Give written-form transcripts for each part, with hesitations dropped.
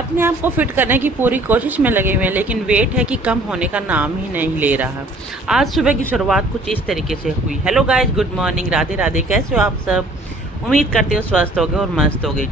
अपने आप को फिट करने की पूरी कोशिश में लगे हुए हैं, लेकिन वेट है कि कम होने का नाम ही नहीं ले रहा। आज सुबह की शुरुआत कुछ इस तरीके से हुई। Hello guys, good morning, Radhe Radhe. कैसे हो आप सब? उम्मीद करते हो स्वस्थ होगे और मस्त होगे।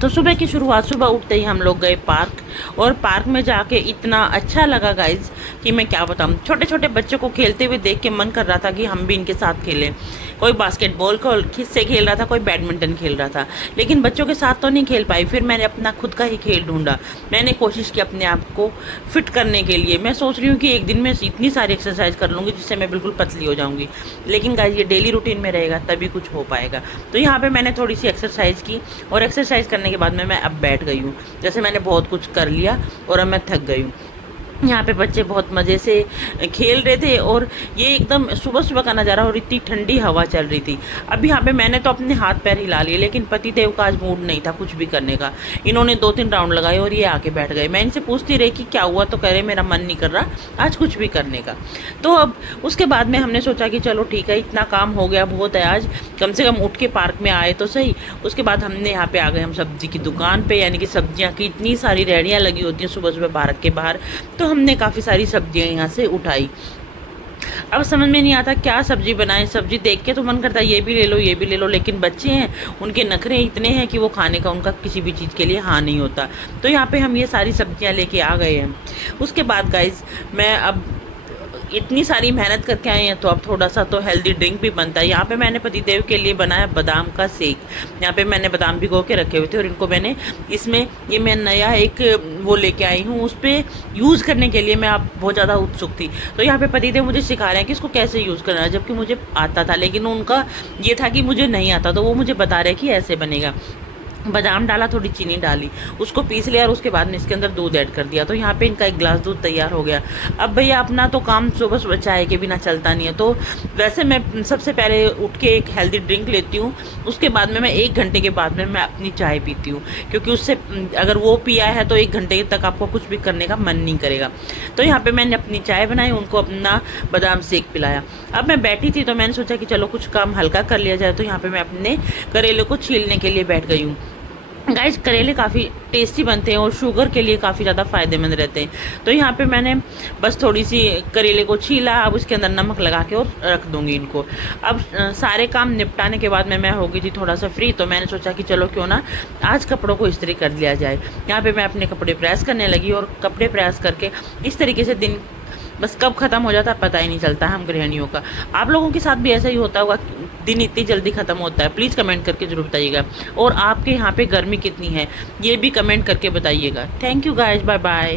तो सुबह की शुरुआत, सुबह उठते ही हम लोग गए पार्क, और पार्क में जाके इतना अच्छा लगा गाइज कि मैं क्या बताऊँ। छोटे छोटे बच्चों को खेलते हुए देख के मन कर रहा था कि हम भी इनके साथ खेलें। कोई बास्केटबॉल को से खेल रहा था, कोई बैडमिंटन खेल रहा था, लेकिन बच्चों के साथ तो नहीं खेल पाई। फिर मैंने अपना खुद का ही खेल ढूंढा। मैंने कोशिश की अपने आप को फिट करने के लिए। मैं सोच रही हूँ कि एक दिन में इतनी सारी एक्सरसाइज कर लूँगी जिससे मैं बिल्कुल पतली हो जाऊँगी, लेकिन गाइज ये डेली रूटीन में रहेगा तभी कुछ हो पाएगा। तो यहाँ पे मैंने थोड़ी सी एक्सरसाइज की, और एक्सरसाइज करने के बाद में मैं अब बैठ गई हूँ। जैसे मैंने बहुत कुछ कर लिया और अब मैं थक गई हूँ। यहाँ पे बच्चे बहुत मज़े से खेल रहे थे, और ये एकदम सुबह सुबह का नज़ारा, और इतनी ठंडी हवा चल रही थी। अब यहाँ पे मैंने तो अपने हाथ पैर हिला लिए, लेकिन पति देव का आज मूड नहीं था कुछ भी करने का। इन्होंने 2-3 राउंड लगाए और ये आके बैठ गए। मैं इनसे पूछती रही कि क्या हुआ, तो कह रहे मेरा मन नहीं कर रहा आज कुछ भी करने का। तो अब उसके बाद में हमने सोचा कि चलो ठीक है, इतना काम हो गया, बहुत है आज, कम से कम उठ के पार्क में आए तो सही। उसके बाद हमने यहाँ पे आ गए हम सब्जी की दुकान पे, यानी कि सब्जियाँ की इतनी सारी रेहड़ियाँ लगी होती हैं सुबह सुबह पार्क के बाहर। तो हमने काफ़ी सारी सब्जियां यहाँ से उठाई। अब समझ में नहीं आता क्या सब्जी बनाएं। सब्जी देख के तो मन करता है ये भी ले लो, ये भी ले लो, लेकिन बच्चे हैं, उनके नखरे इतने हैं कि वो खाने का उनका किसी भी चीज़ के लिए हाँ नहीं होता। तो यहाँ पे हम ये सारी सब्जियां लेके आ गए हैं। उसके बाद गाइज, मैं अब इतनी सारी मेहनत करके आए हैं, तो अब थोड़ा सा तो हेल्दी ड्रिंक भी बनता है। यहाँ पे मैंने पतिदेव के लिए बनाया बादाम का शेक। यहाँ पे मैंने बादाम भिगो के रखे हुए थे, और इनको मैंने इसमें, ये मैं नया एक वो लेके आई हूँ, उस पर यूज़ करने के लिए मैं अब बहुत ज़्यादा उत्सुक थी। तो यहाँ पे पतिदेव मुझे सिखा रहे हैं कि इसको कैसे यूज़ करना है, जबकि मुझे आता था, लेकिन उनका ये था कि मुझे नहीं आता, तो वो मुझे बता रहे हैं कि ऐसे बनेगा। बादाम डाला, थोड़ी चीनी डाली, उसको पीस लिया, और उसके बाद में इसके अंदर दूध ऐड कर दिया। तो यहाँ पे इनका 1 गिलास दूध तैयार हो गया। अब भैया अपना तो काम सुबह सुबह चाय के बिना चलता नहीं है। तो वैसे मैं सबसे पहले उठ के एक हेल्दी ड्रिंक लेती हूँ, उसके बाद में मैं 1 घंटे के बाद में मैं अपनी चाय पीती हूँ, क्योंकि उससे अगर वो पिया है तो 1 घंटे तक आपको कुछ भी करने का मन नहीं करेगा। तो यहाँ पर मैंने अपनी चाय बनाई, उनको अपना बादाम शेक पिलाया। अब मैं बैठी थी तो मैंने सोचा कि चलो कुछ काम हल्का कर लिया जाए। तो यहाँ पर मैं अपने करेले को छीलने के लिए बैठ गई हूँ। गाइस, करेले काफ़ी टेस्टी बनते हैं और शुगर के लिए काफ़ी ज़्यादा फ़ायदेमंद रहते हैं। तो यहाँ पे मैंने बस थोड़ी सी करेले को छीला, अब उसके अंदर नमक लगा के और रख दूँगी इनको। अब सारे काम निपटाने के बाद में मैं हो गई थी थोड़ा सा फ्री, तो मैंने सोचा कि चलो क्यों ना आज कपड़ों को इस्त्री कर लिया जाए। यहाँ पर मैं अपने कपड़े प्रेस करने लगी, और कपड़े प्रेस करके इस तरीके से दिन बस कब ख़त्म हो जाता है पता ही नहीं चलता हम गृहिणियों का। आप लोगों के साथ भी ऐसा ही होता होगा, दिन इतनी जल्दी ख़त्म होता है? प्लीज़ कमेंट करके ज़रूर बताइएगा। और आपके यहाँ पे गर्मी कितनी है ये भी कमेंट करके बताइएगा। Thank you guys, bye bye.